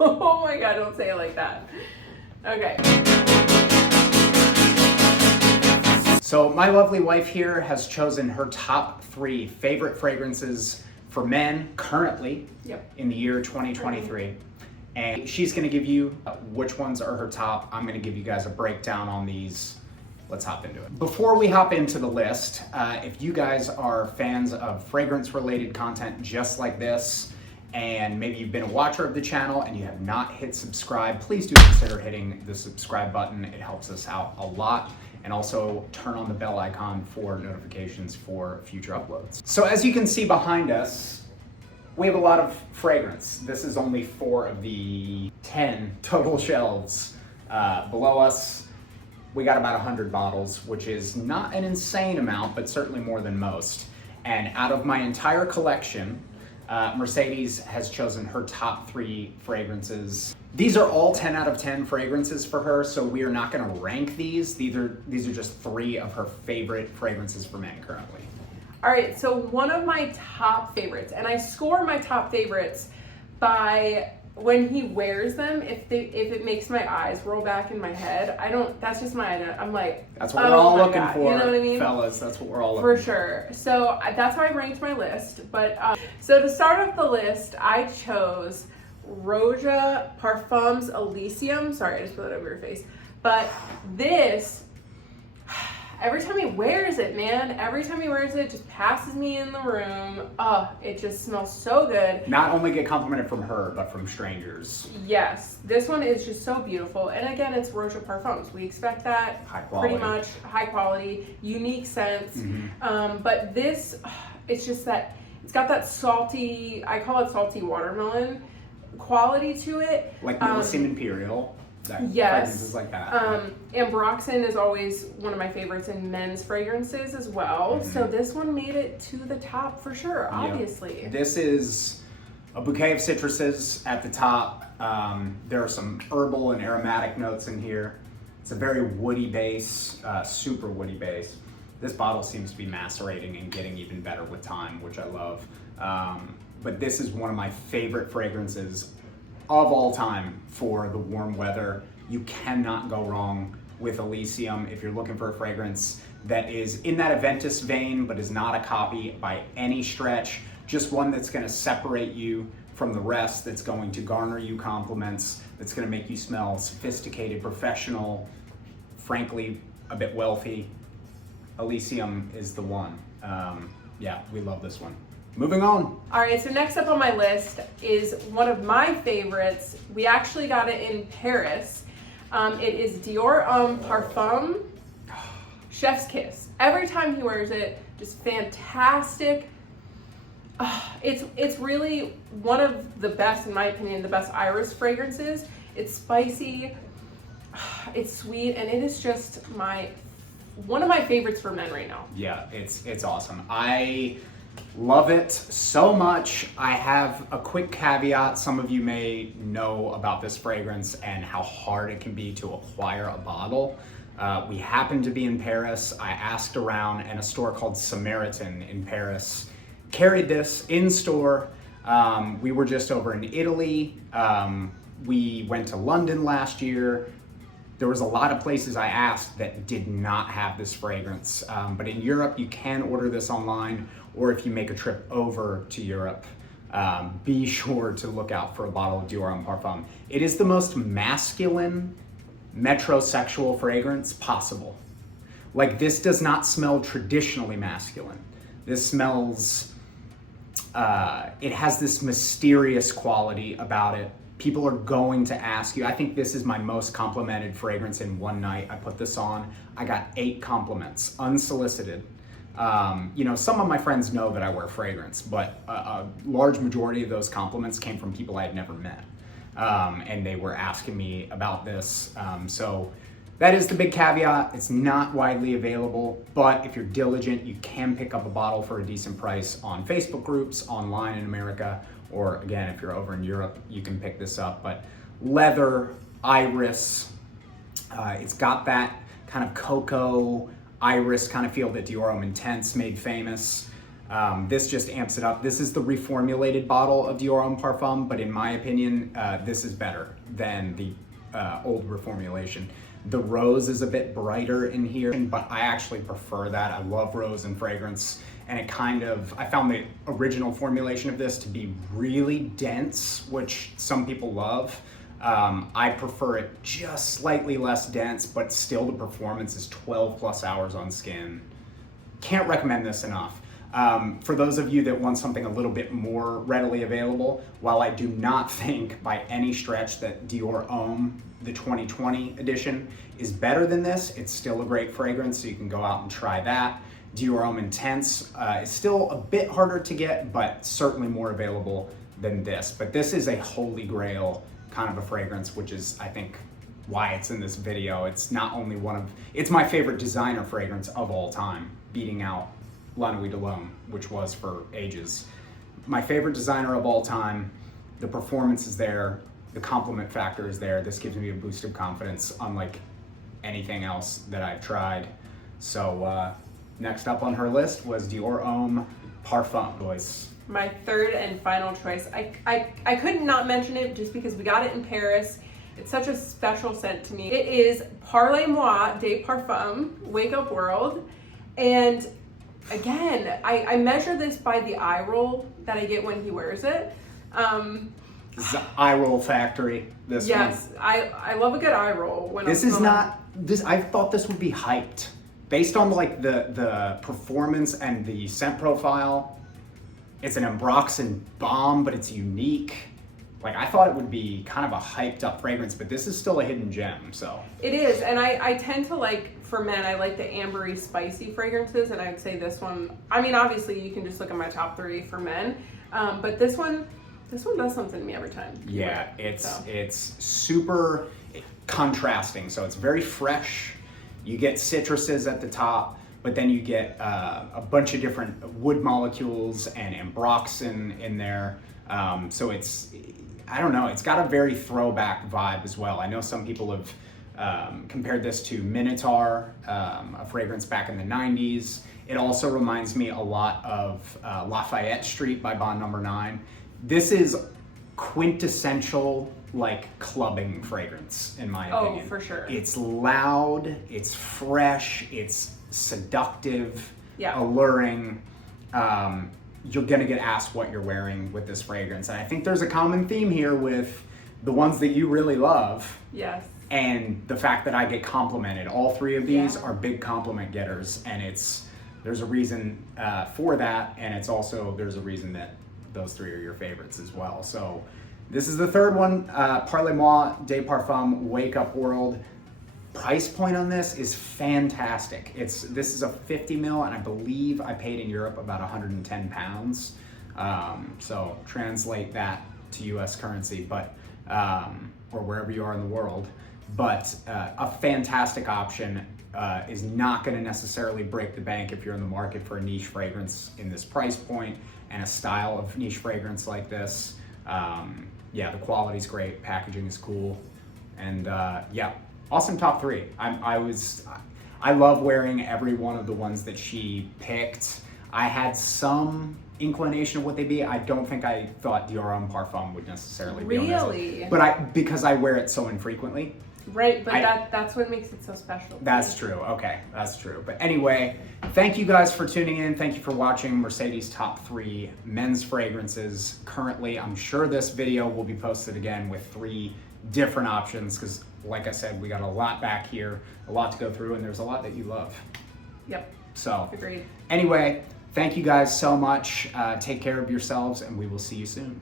Oh my God, don't say it like that. Okay. So my lovely wife here has chosen her top 3 favorite fragrances for men currently in the year 2023. And she's gonna give you which ones are her top. I'm gonna give you guys a breakdown on these. Let's hop into it. Before we hop into the list, if you guys are fans of fragrance related content just like this, and maybe you've been a watcher of the channel and you have not hit subscribe, please do consider hitting the subscribe button. It helps us out a lot. And also turn on the bell icon for notifications for future uploads. So as you can see behind us, we have a lot of fragrance. This is only 4 of the 10 total shelves. Below us, we got about 100 bottles, which is not an insane amount, but certainly more than most. And out of my entire collection, Mercedes has chosen her top 3 fragrances. These are all 10 out of 10 fragrances for her, so we are not gonna rank these. These are just 3 of her favorite fragrances for men currently. All right, so one of my top favorites, and I score my top favorites by when he wears them. If it makes my eyes roll back in my head, that's just I'm like, that's what we're all looking for, you know what I mean? Fellas, that's what we're all looking for. For sure. So that's how I ranked my list. But so to start off the list, I chose Roja Parfums Elysium. Sorry, I just put that over your face. But this, every time he wears it, man, it just passes me in the room. Oh, it just smells so good. Not only get complimented from her, but from strangers. Yes, this one is just so beautiful. And again, it's Roja Parfums. We expect that. High quality. Pretty much high quality, unique scents. But this, it's just that, it's got that salty, I call it salty watermelon quality to it. Like Elysium Imperial. Yes. Like that. Ambroxan is always one of my favorites in men's fragrances as well. So this one made it to the top for sure, obviously. Yep. This is a bouquet of citruses at the top. There are some herbal and aromatic notes in here. It's a very woody base, super woody base. This bottle seems to be macerating and getting even better with time, which I love. But this is one of my favorite fragrances of all time for the warm weather. You cannot go wrong with Elysium if you're looking for a fragrance that is in that Aventus vein, but is not a copy by any stretch. Just one that's gonna separate you from the rest, that's going to garner you compliments, that's gonna make you smell sophisticated, professional, frankly, a bit wealthy. Elysium is the one. Yeah, we love this one. Moving on. All right, so next up on my list is one of my favorites. We actually got it in Paris. It is Dior Homme Parfum, Chef's Kiss. Every time he wears it, just fantastic. It's really one of the best, in my opinion, the best iris fragrances. It's spicy, it's sweet, and it is just one of my favorites for men right now. Yeah, it's awesome. I love it so much. I have a quick caveat. Some of you may know about this fragrance and how hard it can be to acquire a bottle. We happened to be in Paris. I asked around, and a store called Samaritan in Paris carried this in store. We were just over in Italy. We went to London last year. There was a lot of places I asked that did not have this fragrance. But in Europe, you can order this online, or if you make a trip over to Europe, be sure to look out for a bottle of Dior Homme Parfum. It is the most masculine, metrosexual fragrance possible. Like, this does not smell traditionally masculine. This smells, it has this mysterious quality about it. People are going to ask you. I think this is my most complimented fragrance in one night. I put this on, I got 8 compliments, unsolicited. You know, some of my friends know that I wear fragrance, but a large majority of those compliments came from people I had never met. And they were asking me about this. So that is the big caveat. It's not widely available, but if you're diligent, you can pick up a bottle for a decent price on Facebook groups, online in America, or again, if you're over in Europe, you can pick this up. But leather, iris, it's got that kind of cocoa, iris kind of feel that Dior Homme Intense made famous. This just amps it up. This is the reformulated bottle of Dior Homme Parfum, but in my opinion, this is better than the old reformulation. The rose is a bit brighter in here, but I actually prefer that. I love rose and fragrance, and I found the original formulation of this to be really dense, which some people love. I prefer it just slightly less dense, but still the performance is 12 plus hours on skin. Can't recommend this enough. For those of you that want something a little bit more readily available, while I do not think by any stretch that Dior Homme, the 2020 edition, is better than this, it's still a great fragrance, so you can go out and try that. Dior Homme Intense is still a bit harder to get, but certainly more available than this. But this is a holy grail kind of a fragrance, which is, I think, why it's in this video. It's not only it's my favorite designer fragrance of all time, beating out La Nuit de l'Homme, which was for ages. My favorite designer of all time. The performance is there, the compliment factor is there. This gives me a boost of confidence, unlike anything else that I've tried. So next up on her list was Dior Homme Parfum. My third and final choice. I could not mention it just because we got it in Paris. It's such a special scent to me. It is Parlez-moi de Parfum, Wake Up World. And again, I measure this by the eye roll that I get when he wears it. This is the eye roll factory. Yes, one. I love a good eye roll. I thought this would be hyped. Based on like the performance and the scent profile, it's an Ambroxan bomb, but it's unique. Like, I thought it would be kind of a hyped up fragrance, but this is still a hidden gem, so. It is, and I tend to like, for men, I like the ambery, spicy fragrances, and I'd say this one, I mean, obviously you can just look at my top 3 for men, but this one does something to me every time. Yeah, it's super contrasting, so it's very fresh. You get citruses at the top, but then you get a bunch of different wood molecules and Ambroxan in there. So I don't know, it's got a very throwback vibe as well. I know some people have compared this to Minotaur, a fragrance back in the 90s. It also reminds me a lot of Lafayette Street by Bond No. 9. This is quintessential like clubbing fragrance, in my opinion. Oh, for sure. It's loud, it's fresh, it's seductive, yeah, alluring. You're gonna get asked what you're wearing with this fragrance, and I think there's a common theme here with the ones that you really love. Yes. And the fact that I get complimented. All 3 of these are big compliment getters, and there's a reason for that, and there's a reason that those 3 are your favorites as well. So this is the third one, Parlez-moi de Parfum, Wake Up World. Price point on this is fantastic. This is a 50 mil, and I believe I paid in Europe about 110 pounds. So translate that to US currency, but or wherever you are in the world. But a fantastic option. Is not going to necessarily break the bank if you're in the market for a niche fragrance in this price point and a style of niche fragrance like this. Yeah, the quality's great, packaging is cool, and yeah, awesome top 3. I love wearing every one of the ones that she picked. I had some inclination of what they'd be. I don't think I thought Dior Homme Parfum would necessarily be on this, but because I wear it so infrequently. Right, but that's what makes it so special. That's true. Okay, that's true. But anyway, thank you guys for tuning in. Thank you for watching Mercedes' top 3 men's fragrances. Currently, I'm sure this video will be posted again with 3 different options because, like I said, we got a lot back here, a lot to go through, and there's a lot that you love. Yep. So, agreed. Anyway, thank you guys so much. Take care of yourselves, and we will see you soon.